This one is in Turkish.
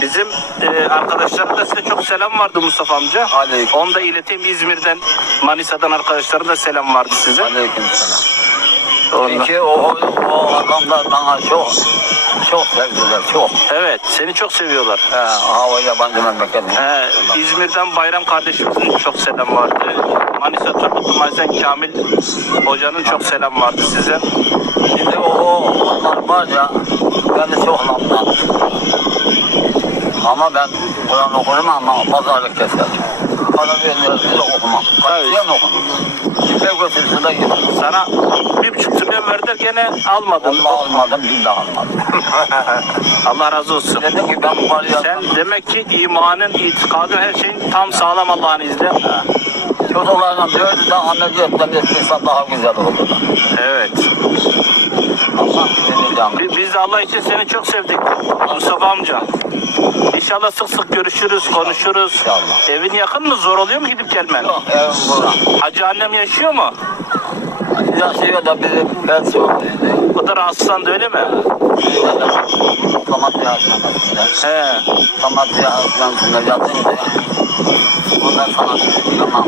Bizim e, arkadaşlara da size çok selam vardı Mustafa amca. Aleyküm. Onu da ileteyim İzmir'den, Manisa'dan arkadaşlara da selam vardı size. Aleyküm selam. Çünkü o, o, o adamlar bana çok çok sevdiler çok. Evet, seni çok seviyorlar. He, ha o yabancı memleket. He, İzmir'den Bayram kardeşimizin çok selam vardı. Manisa Turgut Mazen Kamil hocanın çok selam vardı size. Şimdi o, o onlar var ya beni çok laflar. Ama ben Kur'an okurum ama pazarlık keser. Para veriyoruz bile okumam. Katiyen okumam. Kime götürsün de giderim. Sana bir buçuk trilyon verdiler gene almadın. Allah almadım, bir daha almadım. Allah razı olsun. Dedim ki ben bu parayı Sen demek ki imanın, itikadın her şeyin tam sağlam Allah'ın izniyle. çocuklarla dördü de ameliyatla etmesem daha güzel olurdu. Evet. Allah beni canım. Bi- Biz de Allah için seni çok sevdik Mustafa amca. İnşallah sık sık görüşürüz, konuşuruz. İnşallah. Evin yakın mı? Zor oluyor mu gidip gelmen? Yok evim bura. Hacı annem yaşıyor mu? Yaşıyor da bizim felç olduydu. O da rahatsızlandı öyle mi? Samatya hastanesinde. He. Samatya hastanesinde yatınca ondan sana bir aman